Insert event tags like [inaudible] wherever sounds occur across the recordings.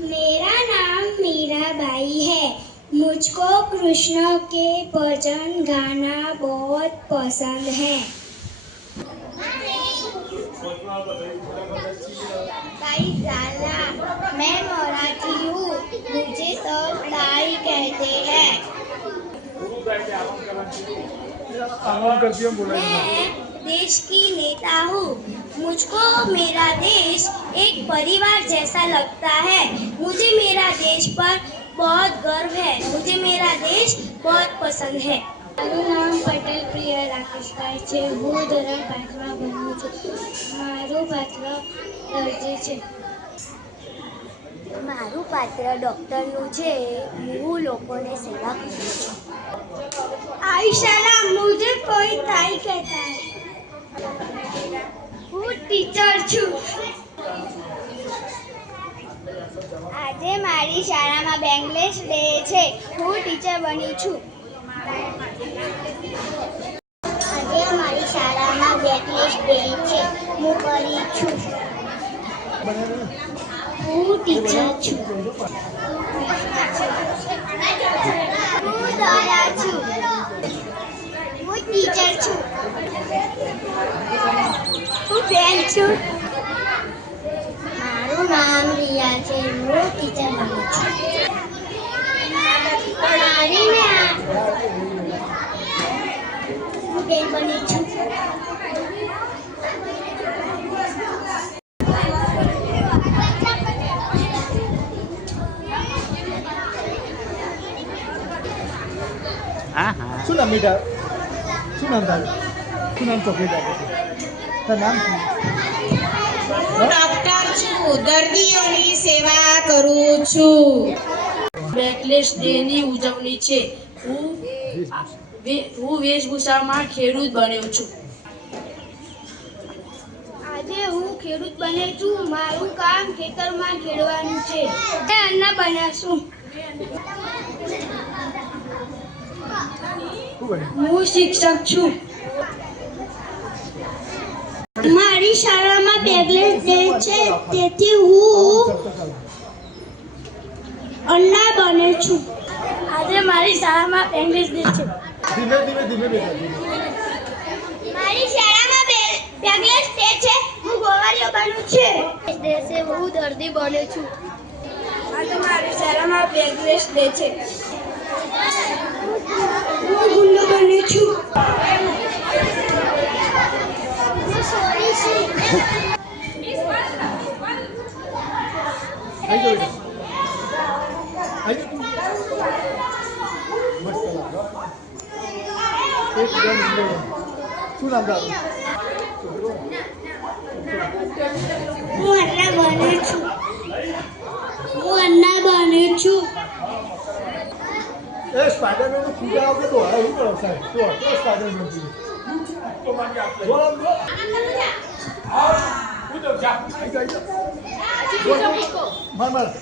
मेरा नाम मीराबाई है। मुझको कृष्ण के भजन गाना बहुत पसंद है। ताई दादा मैं मराठी हूँ। मुझे सब ताई कहते हैं। आराम देश की नेता हूँ। मुझको मेरा देश एक परिवार जैसा लगता है। मुझे मेरा देश पर बहुत गर्व है। मुझे मेरा देश बहुत पसंद है। नाम पटेल प्रिय राकेश भाई छे। हूँ धर्म पात्रा बनू छे। मारू पात्र दर्जी छे। मारू पात्र डॉक्टर नु छे। हूँ लोगों ने सेवा करू आयशाला मुझे कोई ताई कहता है હું ટીચર છું આજે મારી શાળામાં બેંગ્લેશ ડે છે હું ટીચર બની છું આજે અમારી શાળામાં બેંગ્લેશ ડે છે હું પરી છું હું ટીચર છું હું બેન છું. મારું નામ રિયા છે હું ટીચર બનું છું. આ- હું બેન બની છું. હા હા. શું નામ મીઠા શું નામ તારું? નામ ચોકલેટ આપે છે. તારું નામ શું? ડોક્ટર છું દર્દીઓની સેવા કરું છું. બેકલેસ ડેની ઉજવણી છે. હું હું વેશભૂષામાં ખેડૂત બન્યો છું. આજે હું ખેડૂત બને છું. મારું કામ ખેતરમાં ખેડવાનું છે. અન્ન બનાવશું. હું શિક્ષક છું. મારી શાળામાં બેગલેસ ડે છે તેથી હું અન્ના બને છું. આજે મારી શાળામાં બેગલેસ ડે છે. ધીમે ધીમે ધીમે બેટા મારી શાળામાં બેગલેસ ડે છે હું ગોવાળીઓ બનું છે. દિવસે હું દર્દી બને છું. આજે મારી શાળામાં બેગલેસ ડે છે. હું ગુલ્લો બને છું. હું અન્ના બને છું. હું અન્ના બને છું. એ સ્પાઈડરમેનનું ફૂટા આવશે તો હવે શું કરો સાહેબ? તો તો સ્પાઈડરમેનથી તો માંગે આપણે જો જો હું તો. જા આઈ જા માર માર મારું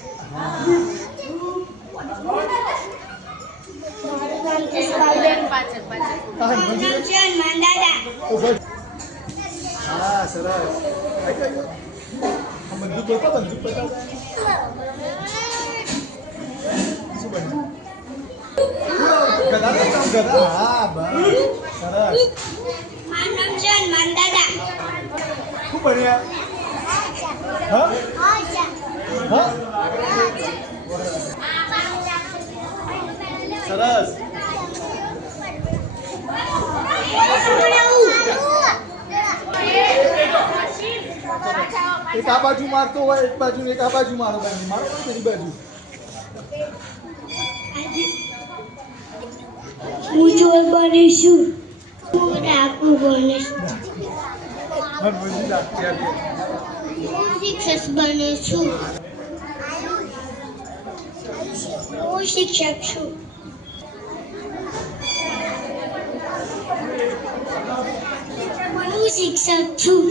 હા, સરસ. આઈ જા આ બંદૂક ગદા તો કામ ગધા હા બસ સરસ મારું નામ છે દાદા ખૂબ બન્યા હા હા સરસ એક આ બાજુ મારતો હોય, એક બાજુ એક આ બાજુ મારો બાજુ મારો બીજી બાજુ. હું ચોર બનીશું. હું ડાકુ બનીશું. હું શિક્ષક બનીશું. હું શિક્ષક છું. હું શિક્ષક છું.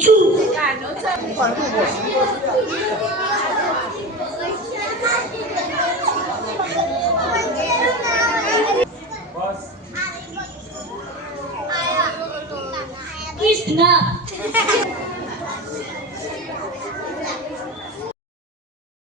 છું. Krishna. [laughs]